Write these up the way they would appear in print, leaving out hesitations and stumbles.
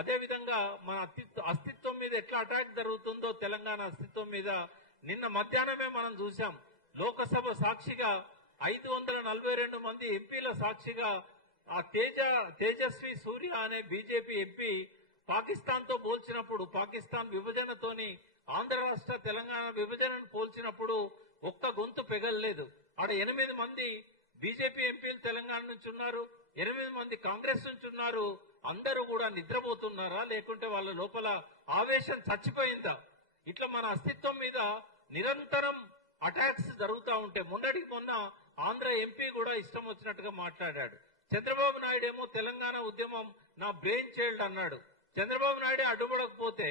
అదేవిధంగా మన అస్తిత్వం మీద ఎట్లా అటాక్ జరుగుతుందో తెలంగాణ అస్తిత్వం మీద నిన్న మధ్యాహ్నమే మనం చూసాం. లోకసభ సాక్షిగా 542 మంది ఎంపీల సాక్షిగా ఆ తేజస్వి సూర్య అనే బీజేపీ ఎంపీ పాకిస్తాన్ తో పోల్చినప్పుడు, పాకిస్తాన్ విభజనతోని ఆంధ్ర రాష్ట్ర తెలంగాణ విభజనను పోల్చినప్పుడు ఒక్క గొంతు పెగలలేదు. ఆడ 8 మంది బీజేపీ ఎంపీలు తెలంగాణ నుంచి ఉన్నారు, 8 మంది కాంగ్రెస్ నుంచి ఉన్నారు. అందరూ కూడా నిద్రపోతున్నారా, లేకుంటే వాళ్ళ లోపల ఆవేశం చచ్చిపోయిందా? ఇట్లా మన అస్తిత్వం మీద నిరంతరం అటాక్స్ జరుగుతూ ఉంటే, మొన్నటికి మొన్న ఆంధ్ర ఎంపీ కూడా ఇష్టం వచ్చినట్టుగా మాట్లాడాడు. చంద్రబాబు నాయుడు ఏమో తెలంగాణ ఉద్యమం నా బ్రెయిన్ చైల్డ్ అన్నాడు. చంద్రబాబు నాయుడే అడ్డుపడకపోతే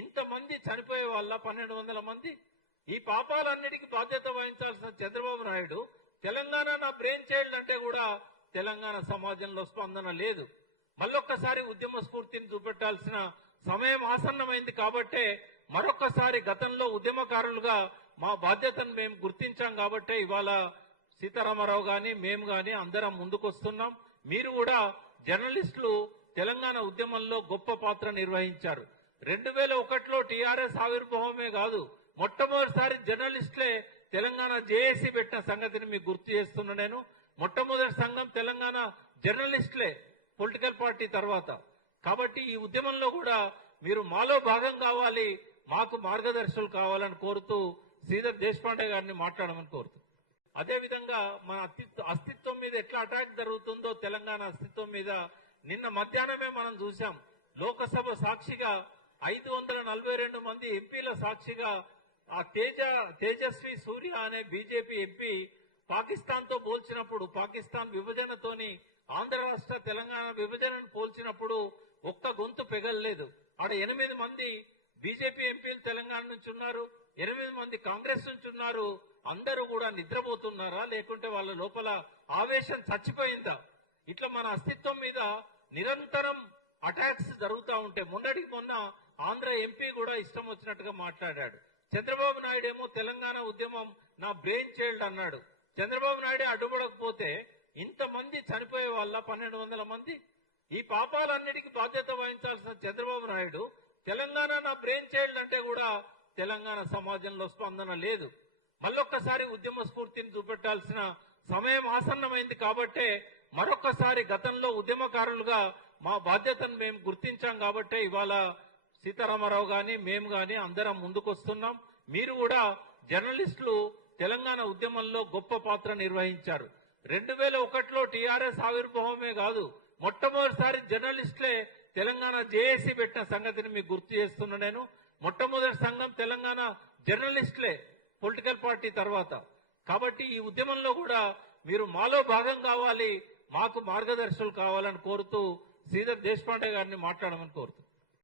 ఇంతమంది చనిపోయే వాళ్ళ 1200 మంది. ఈ పాపాలన్నిటికీ బాధ్యత వహించాల్సిన చంద్రబాబు నాయుడు తెలంగాణ నా బ్రెయిన్ చైల్డ్ అంటే కూడా తెలంగాణ సమాజంలో స్పందన లేదు. మళ్ళొక్కసారి ఉద్యమ స్ఫూర్తిని చూపెట్టాల్సిన సమయం ఆసన్నమైంది. కాబట్టే మరొక్కసారి గతంలో ఉద్యమకారులుగా మా బాధ్యతను మేము గుర్తించాం. కాబట్టే ఇవాళ సీతారామారావు గాని మేము గాని అందరం ముందుకొస్తున్నాం. మీరు కూడా జర్నలిస్టులు తెలంగాణ ఉద్యమంలో గొప్ప పాత్ర నిర్వహించారు. 2001లో టీఆర్ఎస్ ఆవిర్భావమే కాదు, మొట్టమొదటిసారి జర్నలిస్టులే తెలంగాణ జేఏసీ పెట్టిన సంగతిని మీకు గుర్తు చేస్తున్నా. నేను మొట్టమొదటి సంఘం తెలంగాణ జర్నలిస్టులే పొలిటికల్ పార్టీ తర్వాత. కాబట్టి ఈ ఉద్యమంలో కూడా మీరు మాలో భాగం కావాలి, మాకు మార్గదర్శకులు కావాలని కోరుతూ శ్రీధర్ దేశపాండే గారిని మాట్లాడమని కోరుతూ, అదేవిధంగా మన అస్తిత్వం మీద ఎట్లా అటాక్ జరుగుతుందో తెలంగాణ అస్తిత్వం మీద నిన్న మధ్యాహ్నమే మనం చూసాం. లోకసభ సాక్షిగా 542 మంది ఎంపీల సాక్షిగా ఆ తేజస్వి సూర్య అనే బీజేపీ ఎంపీ పాకిస్తాన్ తో పోల్చినప్పుడు, పాకిస్తాన్ విభజనతోని ఆంధ్ర రాష్ట్ర తెలంగాణ విభజనను పోల్చినప్పుడు ఒక్క గొంతు పెగలలేదు. ఆడ 8 మంది బీజేపీ ఎంపీలు తెలంగాణ నుంచి ఉన్నారు, 8 మంది కాంగ్రెస్ నుంచి ఉన్నారు. అందరూ కూడా నిద్రపోతున్నారా, లేకుంటే వాళ్ళ లోపల ఆవేశం చచ్చిపోయిందా? ఇట్లా మన అస్తిత్వం మీద నిరంతరం అటాక్స్ జరుగుతూ ఉంటే, మొన్నటికి మొన్న ఆంధ్ర ఎంపీ కూడా ఇష్టం వచ్చినట్టుగా మాట్లాడాడు. చంద్రబాబు నాయుడు ఏమో తెలంగాణ ఉద్యమం నా బ్రెయిన్ చైల్డ్ అన్నాడు. చంద్రబాబు నాయుడే అడ్డుపడకపోతే ఇంతమంది చనిపోయే వాళ్ళ 1200 మంది. ఈ పాపాలన్నిటికీ బాధ్యత వహించాల్సిన చంద్రబాబు నాయుడు తెలంగాణ నా బ్రెయిన్ చైల్డ్ అంటే కూడా తెలంగాణ సమాజంలో స్పందన లేదు. మళ్ళొక్కసారి ఉద్యమ స్ఫూర్తిని చూపెట్టాల్సిన సమయం ఆసన్నమైంది. కాబట్టే మరొక్కసారి గతంలో ఉద్యమకారులుగా మా బాధ్యతను మేము గుర్తించాం. కాబట్టే ఇవాళ సీతారామారావు గాని మేము గాని అందరం ముందుకొస్తున్నాం. మీరు కూడా జర్నలిస్టులు తెలంగాణ ఉద్యమంలో గొప్ప పాత్ర నిర్వహించారు. 2001లో టీఆర్ఎస్ ఆవిర్భావమే కాదు, మొట్టమొదటిసారి జర్నలిస్టులే తెలంగాణ జేఏసీ పెట్టిన సంగతిని మీకు గుర్తు చేస్తున్నా. నేను మొట్టమొదటి సంఘం తెలంగాణ జర్నలిస్టులే పొలిటికల్ పార్టీ తర్వాత. కాబట్టి ఈ ఉద్యమంలో కూడా మీరు మాలో భాగం కావాలి, మాకు మార్గదర్శకులు కావాలని కోరుతూ శ్రీధర్ దేశపాండే గారిని మాట్లాడమని కోరుతూ.